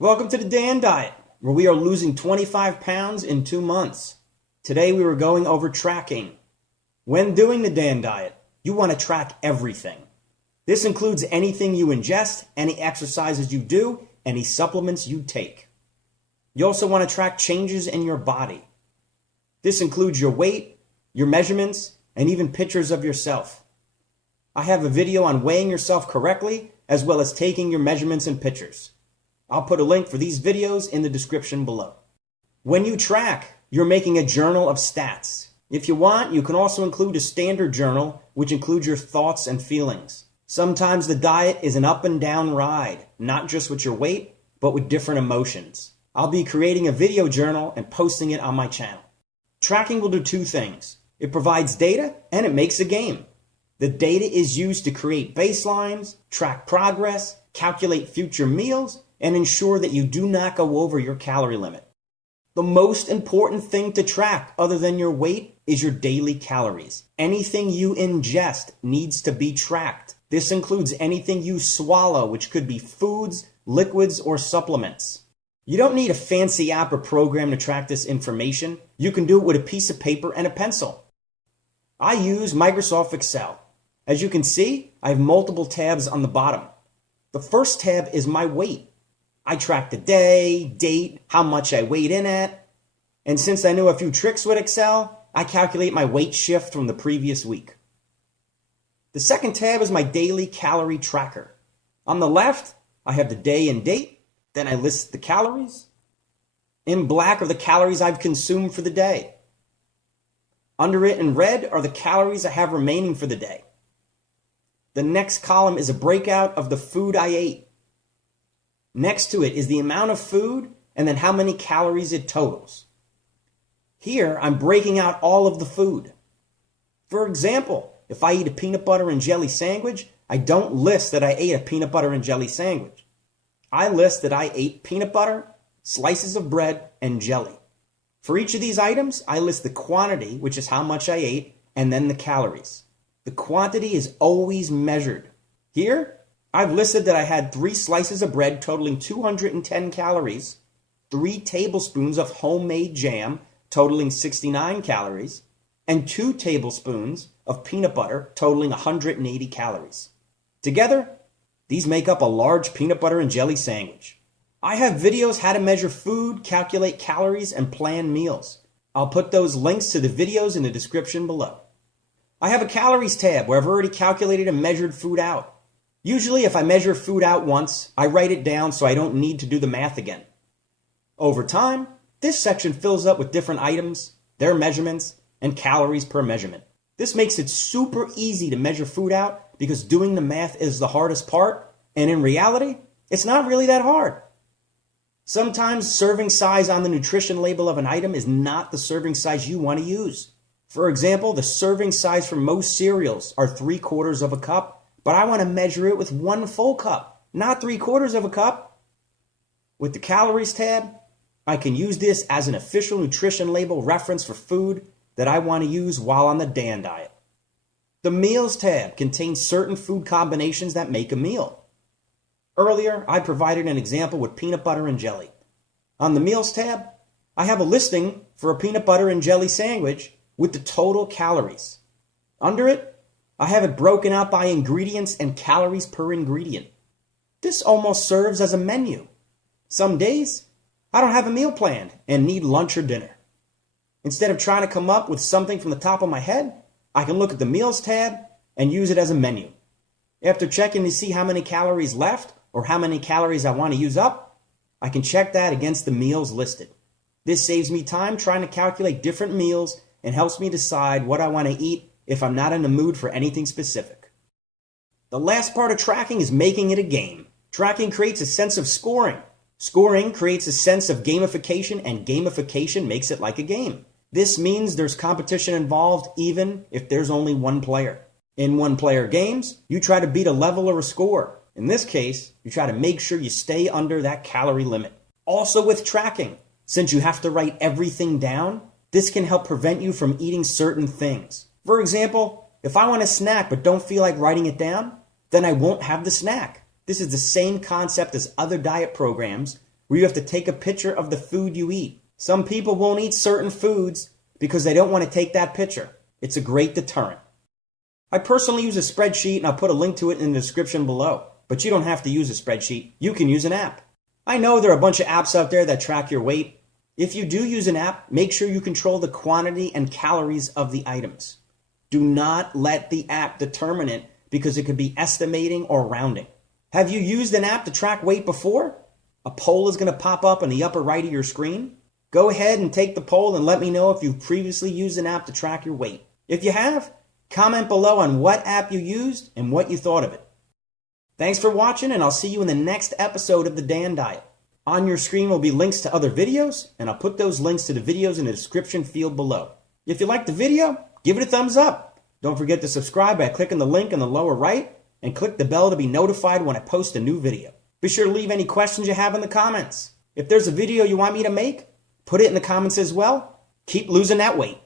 Welcome to the Dan Diet, where we are losing 25 pounds in 2 months. Today we were going over tracking. When doing the Dan Diet, you want to track everything. This includes anything you ingest, any exercises you do, any supplements you take. You also want to track changes in your body. This includes your weight, your measurements, and even pictures of yourself. I have a video on weighing yourself correctly, as well as taking your measurements and pictures. I'll put a link for these videos in the description below. When you track, you're making a journal of stats. If you want, you can also include a standard journal, which includes your thoughts and feelings. Sometimes the diet is an up and down ride, not just with your weight, but with different emotions. I'll be creating a video journal and posting it on my channel. Tracking will do two things. It provides data and it makes a game. The data is used to create baselines, track progress, calculate future meals, and ensure that you do not go over your calorie limit. The most important thing to track other than your weight is your daily calories. Anything you ingest needs to be tracked. This includes anything you swallow, which could be foods, liquids, or supplements. You don't need a fancy app or program to track this information. You can do it with a piece of paper and a pencil. I use Microsoft Excel. As you can see, I have multiple tabs on the bottom. The first tab is my weight. I track the day, date, how much I weighed in at, and since I know a few tricks with Excel, I calculate my weight shift from the previous week. The second tab is my daily calorie tracker. On the left, I have the day and date, then I list the calories. In black are the calories I've consumed for the day. Under it in red are the calories I have remaining for the day. The next column is a breakout of the food I ate. Next to it is the amount of food and then how many calories it totals. Here, I'm breaking out all of the food. For example, if I eat a peanut butter and jelly sandwich, I don't list that I ate a peanut butter and jelly sandwich. I list that I ate peanut butter, slices of bread, and jelly. For each of these items, I list the quantity, which is how much I ate, and then the calories. The quantity is always measured. Here, I've listed that I had 3 slices of bread totaling 210 calories, 3 tablespoons of homemade jam totaling 69 calories, and 2 tablespoons of peanut butter totaling 180 calories. Together, these make up a large peanut butter and jelly sandwich. I have videos how to measure food, calculate calories, and plan meals. I'll put those links to the videos in the description below. I have a calories tab where I've already calculated and measured food out. Usually, if I measure food out once, I write it down so I don't need to do the math again. Over time, this section fills up with different items, their measurements, and calories per measurement. This makes it super easy to measure food out because doing the math is the hardest part, and in reality, it's not really that hard. Sometimes serving size on the nutrition label of an item is not the serving size you want to use. For example, the serving size for most cereals are 3/4 of a cup, but I want to measure it with 1 full cup, not 3/4 of a cup. With the calories tab, I can use this as an official nutrition label reference for food that I want to use while on the Dan Diet. The meals tab contains certain food combinations that make a meal. Earlier, I provided an example with peanut butter and jelly. On the meals tab, I have a listing for a peanut butter and jelly sandwich with the total calories. Under it, I have it broken out by ingredients and calories per ingredient. This almost serves as a menu. Some days, I don't have a meal planned and need lunch or dinner. Instead of trying to come up with something from the top of my head, I can look at the meals tab and use it as a menu. After checking to see how many calories left or how many calories I want to use up, I can check that against the meals listed. This saves me time trying to calculate different meals and helps me decide what I want to eat if I'm not in the mood for anything specific. The last part of tracking is making it a game. Tracking creates a sense of scoring. Scoring creates a sense of gamification, and gamification makes it like a game. This means there's competition involved even if there's only one player. In one-player games, you try to beat a level or a score. In this case, you try to make sure you stay under that calorie limit. Also with tracking, since you have to write everything down, this can help prevent you from eating certain things. For example, if I want a snack but don't feel like writing it down, then I won't have the snack. This is the same concept as other diet programs where you have to take a picture of the food you eat. Some people won't eat certain foods because they don't want to take that picture. It's a great deterrent. I personally use a spreadsheet, and I'll put a link to it in the description below. But you don't have to use a spreadsheet. You can use an app. I know there are a bunch of apps out there that track your weight. If you do use an app, make sure you control the quantity and calories of the items. Do not let the app determine it because it could be estimating or rounding. Have you used an app to track weight before? A poll is going to pop up in the upper right of your screen. Go ahead and take the poll and let me know if you've previously used an app to track your weight. If you have, comment below on what app you used and what you thought of it. Thanks for watching, and I'll see you in the next episode of The Dan Diet. On your screen will be links to other videos, and I'll put those links to the videos in the description field below. If you liked the video, give it a thumbs up. Don't forget to subscribe by clicking the link in the lower right, and click the bell to be notified when I post a new video. Be sure to leave any questions you have in the comments. If there's a video you want me to make, put it in the comments as well. Keep losing that weight.